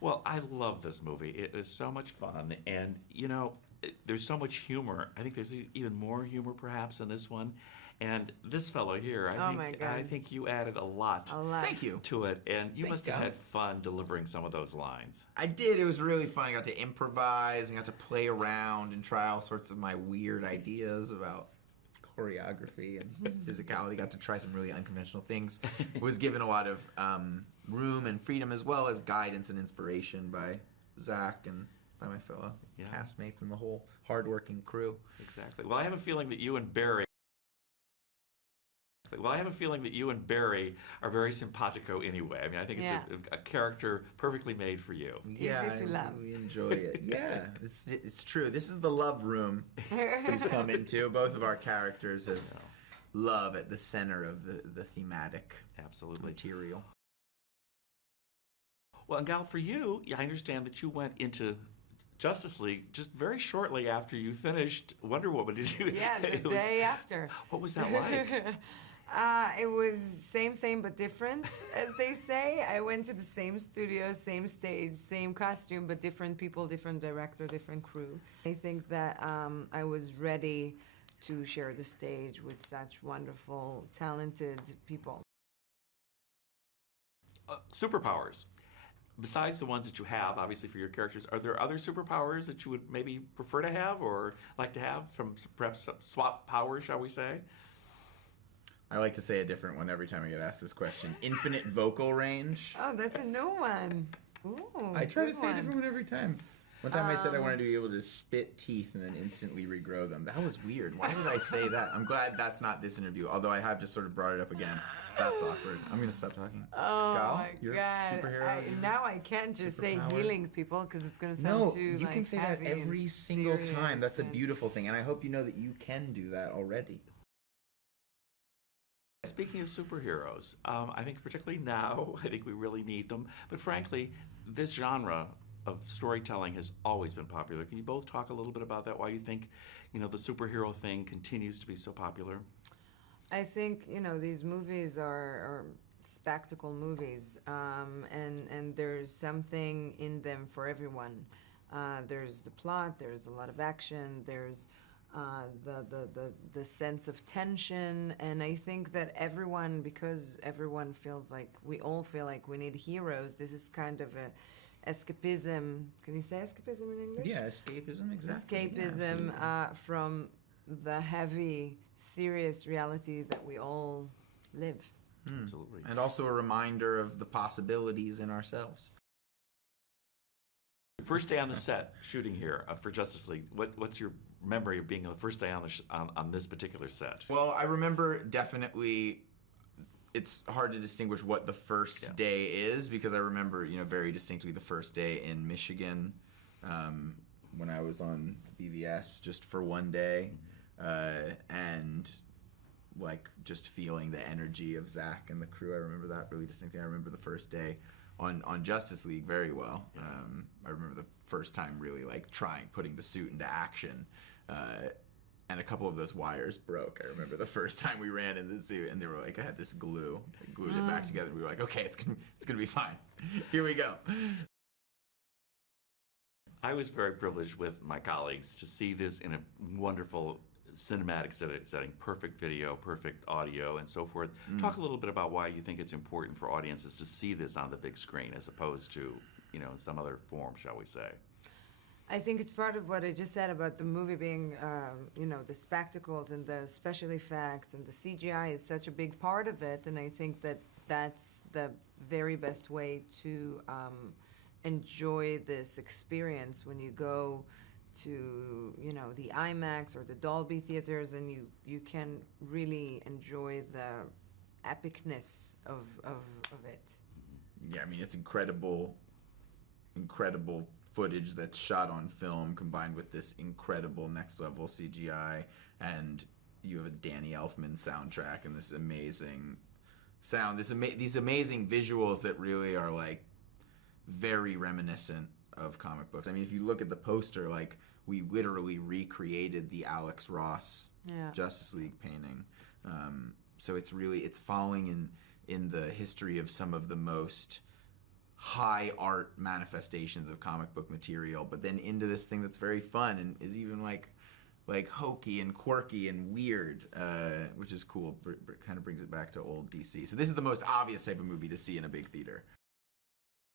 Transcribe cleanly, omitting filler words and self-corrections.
Well, I love this movie. It is so much fun, and there's so much humor. I think there's even more humor, perhaps, in this one. And this fellow here, Oh my God. I think you added a lot. A lot. Thank you. To it, and you Thanks, must have Gal. had fun delivering some of those lines. I did. It was really fun. I got to improvise and got to play around and try all sorts of my weird ideas about choreography and physicality. Got to try some really unconventional things. Was given a lot of room and freedom, as well as guidance and inspiration by Zach and by my fellow castmates and the whole hardworking crew. Exactly. Well, I have a feeling that you and Barry are very simpatico anyway. I mean, I think it's a character perfectly made for you. Yeah, Easy to love. we enjoy it. Yeah, it's true. This is the love room we've come into. Both of our characters have love at the center of the thematic material. Well, and Gal, for you, I understand that you went into Justice League just very shortly after you finished Wonder Woman. Did you? Yeah, the day after. What was that like? It was same but different, as they say. I went to the same studio, same stage, same costume, but different people, different director, different crew. I think that I was ready to share the stage with such wonderful, talented people. Superpowers. Besides the ones that you have, obviously, for your characters, are there other superpowers that you would maybe prefer to have or like to have from perhaps swap powers, shall we say? I like to say a different one every time I get asked this question. Infinite vocal range. Oh, that's a new one. Ooh, I try to good say a one. different one every time. One time I said I wanted to be able to spit teeth and then instantly regrow them. That was weird. Why did I say that? I'm glad that's not this interview, although I have just sort of brought it up again. That's awkward. I'm going to stop talking. Oh, Gal, my your God. superhero? Now I can't just say Superpower? healing people because it's going to sound No, too you can say that heavy and every single time. serious That's a and- beautiful thing, and I hope you know that you can do that already. Speaking of superheroes, I think particularly now, I think we really need them. But frankly, this genre of storytelling has always been popular. Can you both talk a little bit about that? Why you think, the superhero thing continues to be so popular? I think, these movies are spectacle movies, and there's something in them for everyone. There's the plot, there's a lot of action, there's the sense of tension, and I think that everyone, because everyone feels like, we all feel like we need heroes, this is kind of a escapism. Can you say escapism in English? Yeah, escapism, exactly. Escapism Yeah, from the heavy, serious reality that we all live. Absolutely. and also a reminder of the possibilities in ourselves. First day on the set shooting here for Justice League. What's your memory of being the first day on this particular set? Well, I remember definitely. It's hard to distinguish what the first day is because I remember, very distinctly the first day in Michigan when I was on BVS just for one day, and like just feeling the energy of Zach and the crew. I remember that really distinctly. I remember the first day on Justice League very well. I remember the first time really like putting the suit into action. And a couple of those wires broke. I remember the first time we ran in the suit, and they were like, I had this glue. They glued it back together. We were like, okay, it's gonna be fine. Here we go. I was very privileged with my colleagues to see this in a wonderful cinematic setting, perfect video, perfect audio, and so forth. Talk a little bit about why you think it's important for audiences to see this on the big screen as opposed to, in some other form, shall we say. I think it's part of what I just said about the movie being, the spectacles and the special effects and the CGI is such a big part of it, and I think that that's the very best way to enjoy this experience when you go to, the IMAX or the Dolby theaters, and you can really enjoy the epicness of it. Yeah, I mean, it's incredible footage that's shot on film combined with this incredible next level CGI, and you have a Danny Elfman soundtrack and this amazing sound, these amazing visuals that really are like very reminiscent of comic books. I mean, if you look at the poster, like we literally recreated the Alex Ross Justice League painting. So it's following in the history of some of the most high art manifestations of comic book material, but then into this thing that's very fun and is even like hokey and quirky and weird, which is cool. Kind of brings it back to old DC. So this is the most obvious type of movie to see in a big theater.